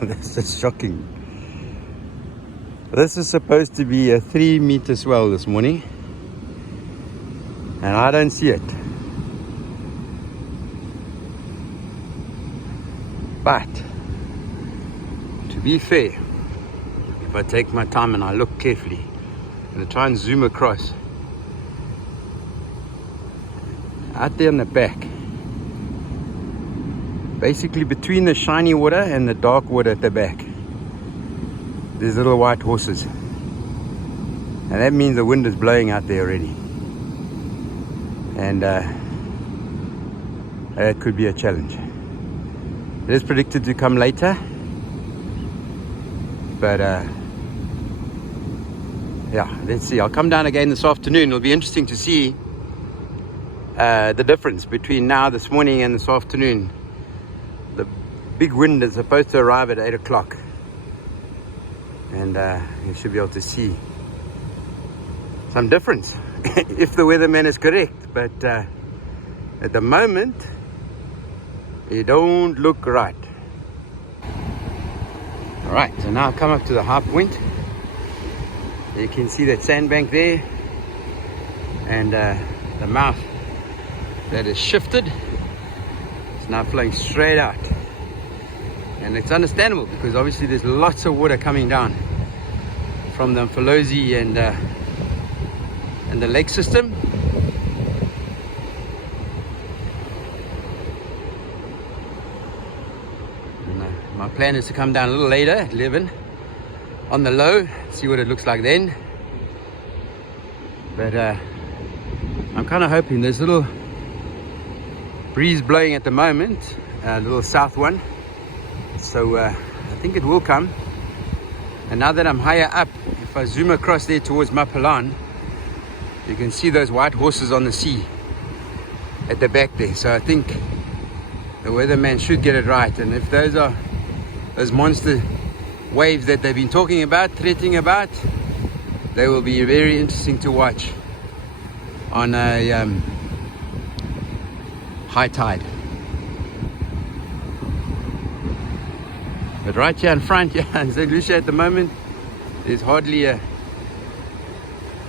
This is shocking. This is supposed to be a 3-meter swell this morning, and I don't see it. But to be fair, if I take my time and I look carefully, I'm going to try and zoom across. Out there in the back, basically between the shiny water and the dark water at the back, there's little white horses, and that means the wind is blowing out there already, and it could be a challenge. It is predicted to come later, but yeah, let's see. I'll come down again this afternoon. It'll be interesting to see the difference between now, this morning, and this afternoon. The big wind is supposed to arrive at 8 o'clock, and you should be able to see some difference if the weatherman is correct. But at the moment, it don't look right. All right, so now I've come up to the high point. You can see that sandbank there, and the mouth that is shifted. It's now flowing straight out, and it's understandable because obviously there's lots of water coming down from the Mfolozi and the lake system. And, my plan is to come down a little later at 11 on the low, see what it looks like then. But I'm kind of hoping there's a little breeze blowing at the moment, a little south one, so I think it will come. And now that I'm higher up, if I zoom across there towards Mapalan, you can see those white horses on the sea at the back there. So I think the weatherman should get it right, and if those are those monster waves that they've been talking about, threatening about, they will be very interesting to watch on a high tide. But right here in front, yeah, in St. Lucia at the moment, there's hardly a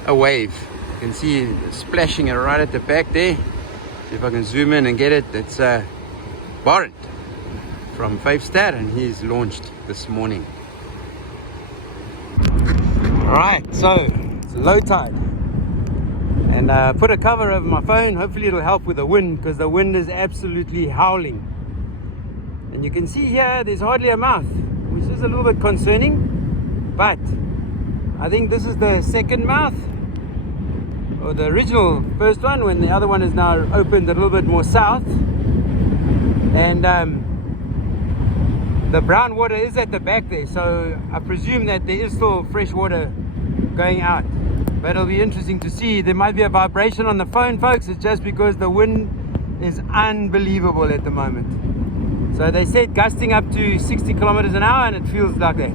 wave. You can see it splashing it right at the back there. See if I can zoom in and get it. It's Barrett from Favestad, and he's launched this morning. Alright, so it's low tide, and put a cover over my phone. Hopefully it'll help with the wind, because the wind is absolutely howling. And you can see here there's hardly a mouth, which is a little bit concerning, but I think this is the second mouth, or the original first one, when the other one is now opened a little bit more south. And the brown water is at the back there, so I presume that there is still fresh water going out. But it'll be interesting to see. There might be a vibration on the phone, folks. It's just because the wind is unbelievable at the moment. So they said gusting up to 60 kilometers an hour, and it feels like that.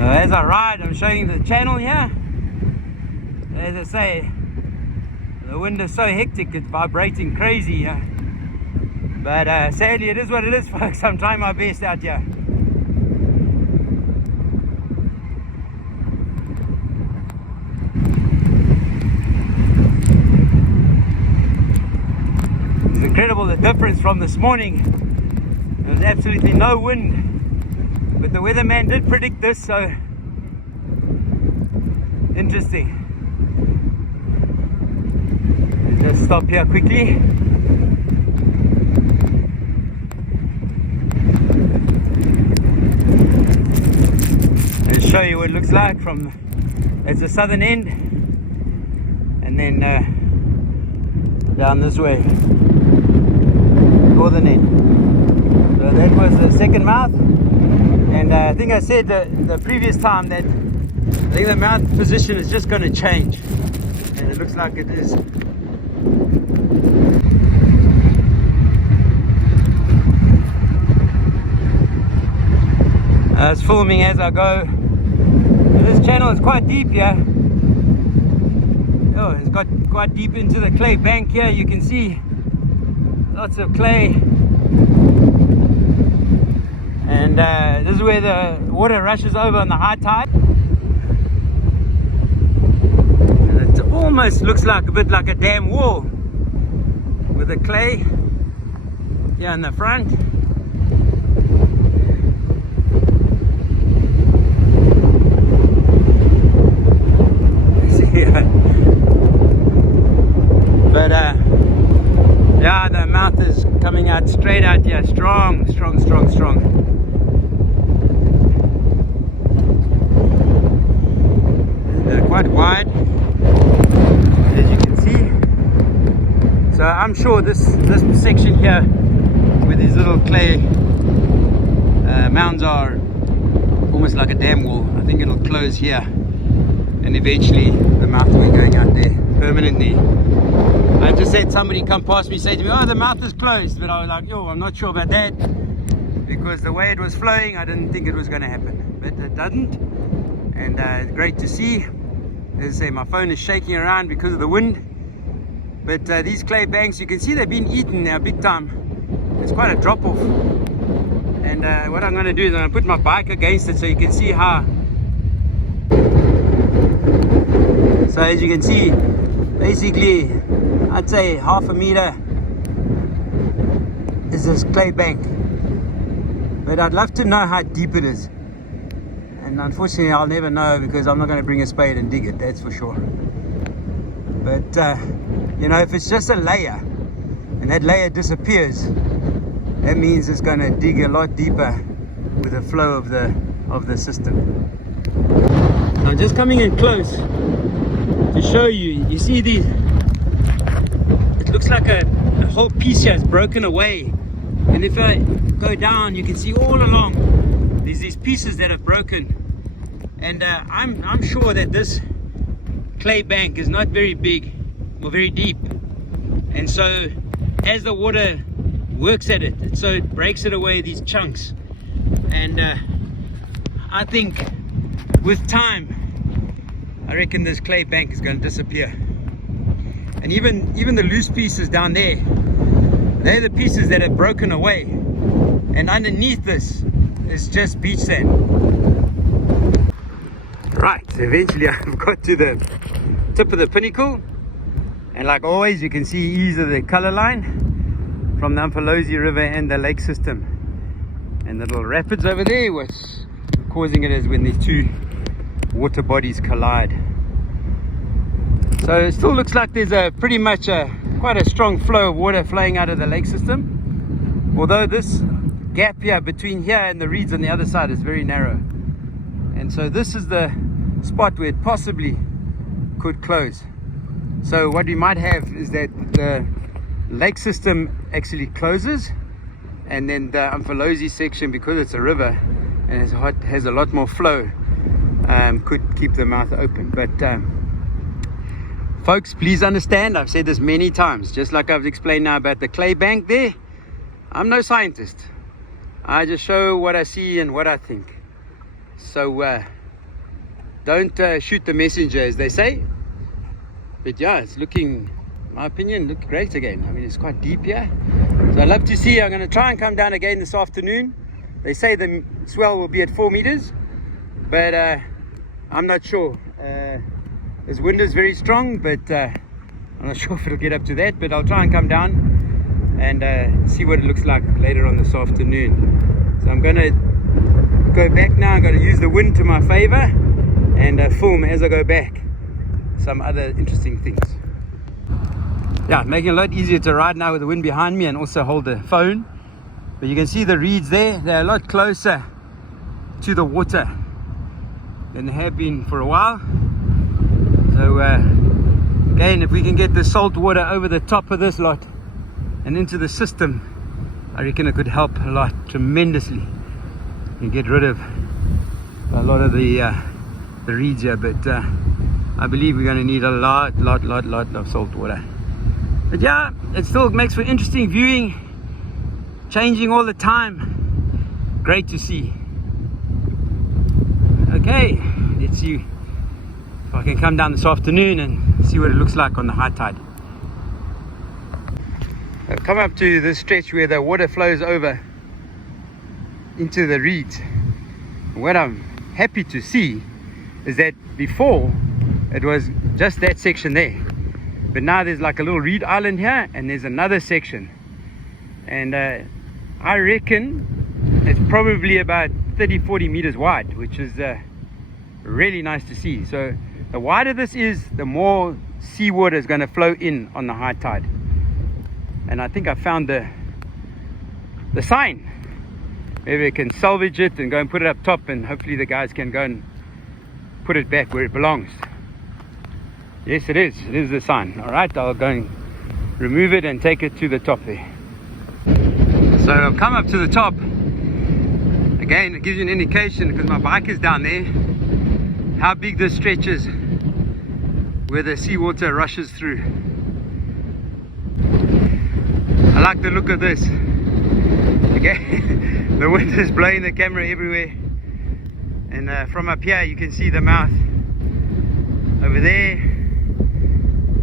As I ride, I'm showing the channel here. As I say, the wind is so hectic, it's vibrating crazy here. But sadly, it is what it is, folks. I'm trying my best out here. It's incredible, the difference from this morning. There was absolutely no wind, but the weatherman did predict this, so interesting. Let's just stop here quickly. And show you what it looks like from, it's the southern end, and then down this way, northern end. So that was the second mouth, and I think I said the previous time that I think the mouth position is just going to change, and it looks like it is. I was filming as I go. This channel is quite deep here. Oh, It's got quite deep into the clay bank here. You can see lots of clay. And this is where the water rushes over on the high tide. And it almost looks like a bit like a dam wall with the clay here in the front. But yeah, the mouth is coming out straight out here, strong. They're quite wide, as you can see. So I'm sure this section here, where these little clay mounds are, almost like a dam wall. I think it'll close here, and eventually the mouth will be going out there permanently. I just had somebody come past me say to me, oh, the mouth is closed, but I was like, yo, I'm not sure about that, because the way it was flowing, I didn't think it was going to happen, but it doesn't. And it's great to see. As I say, my phone is shaking around because of the wind, but these clay banks, you can see they've been eaten now big time. It's quite a drop off, and what I'm going to do is I'm going to put my bike against it so you can see how. So as you can see, basically I'd say half a meter is this clay bank, but I'd love to know how deep it is, and unfortunately I'll never know because I'm not going to bring a spade and dig it, that's for sure. But you know, if it's just a layer and that layer disappears, that means it's going to dig a lot deeper with the flow of the system. So I'm just coming in close to show you. You see these, it looks like a whole piece here is broken away, and if I go down you can see all along there's these pieces that have broken, and I'm sure that this clay bank is not very big or very deep, and so as the water works at it, so it breaks it away, these chunks, and I think with time I reckon this clay bank is going to disappear. And even the loose pieces down there, they're the pieces that have broken away, and underneath this is just beach sand. Right, eventually I've got to the tip of the pinnacle, and like always you can see easily the color line from the Umfolozi River and the lake system, and the little rapids over there. What's causing it is when these two water bodies collide. So it still looks like there's pretty much quite a strong flow of water flowing out of the lake system, although this gap here between here and the reeds on the other side is very narrow, and so this is the spot where it possibly could close. So what we might have is that the lake system actually closes, and then the Umfolozi section, because it's a river and has a lot more flow, could keep the mouth open. But folks, please understand, I've said this many times, just like I've explained now about the clay bank there, I'm no scientist. I just show what I see and what I think. So don't shoot the messenger, as they say. But yeah, it's looking, in my opinion, look great again. I mean, it's quite deep here, so I'd love to see. I'm going to try and come down again this afternoon. They say the swell will be at 4 meters, but I'm not sure. This wind is very strong, but I'm not sure if it'll get up to that, but I'll try and come down and see what it looks like later on this afternoon. So I'm going to go back now. I'm going to use the wind to my favor and film as I go back some other interesting things. Yeah, making it a lot easier to ride now with the wind behind me and also hold the phone. But you can see the reeds there, they're a lot closer to the water than they have been for a while. So again, if we can get the salt water over the top of this lot and into the system, I reckon it could help a lot, tremendously, and get rid of a lot of the reeds here. But I believe we're going to need a lot of salt water. But yeah, it still makes for interesting viewing, changing all the time. Great to see. Okay, let's see if I can come down this afternoon and see what it looks like on the high tide. I've come up to this stretch where the water flows over into the reeds. What I'm happy to see is that before it was just that section there, but now there's like a little reed island here, and there's another section, and I reckon it's probably about 30-40 meters wide, which is really nice to see. So the wider this is, the more seawater is going to flow in on the high tide. And I think I found the sign. Maybe I can salvage it and go and put it up top, and hopefully the guys can go and put it back where it belongs. Yes, it is the sign. All right, I'll go and remove it and take it to the top there. So I've come up to the top. Again, it gives you an indication, because my bike is down there, how big this stretch is, where the seawater rushes through. I like the look of this. Okay, the wind is blowing the camera everywhere, and from up here you can see the mouth over there,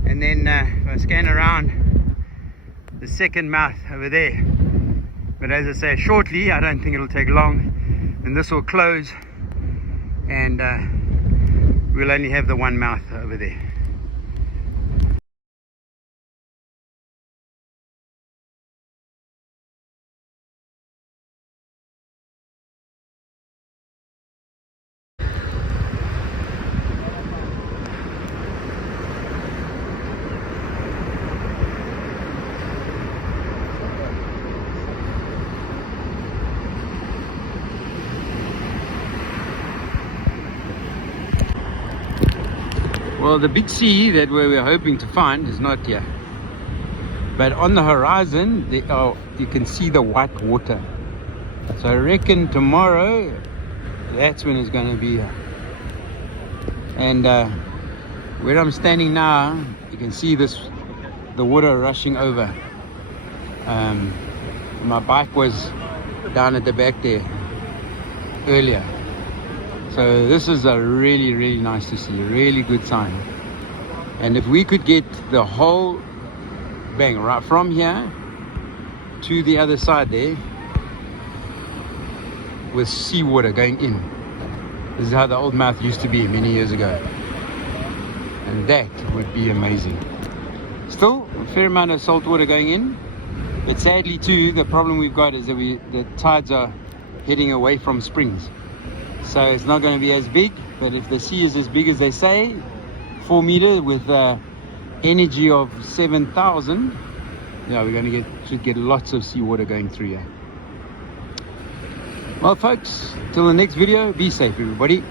and then if I scan around, the second mouth over there. But as I say, shortly, I don't think it'll take long, and this will close, and we'll only have the one mouth over there. Well, the big sea that we were hoping to find is not here, but on the horizon you can see the white water. So I reckon tomorrow that's when it's going to be here. And where I'm standing now, you can see the water rushing over. My bike was down at the back there earlier. So this is a really nice to see, a really good sign. And if we could get the whole bank right from here to the other side there with seawater going in. This is how the old mouth used to be many years ago, and that would be amazing. Still a fair amount of salt water going in, but sadly too, the problem we've got is that the tides are heading away from springs. So it's not going to be as big, but if the sea is as big as they say, 4 meters with energy of 7,000, yeah, we're going to should get lots of seawater going through here. Well folks, till the next video, be safe everybody.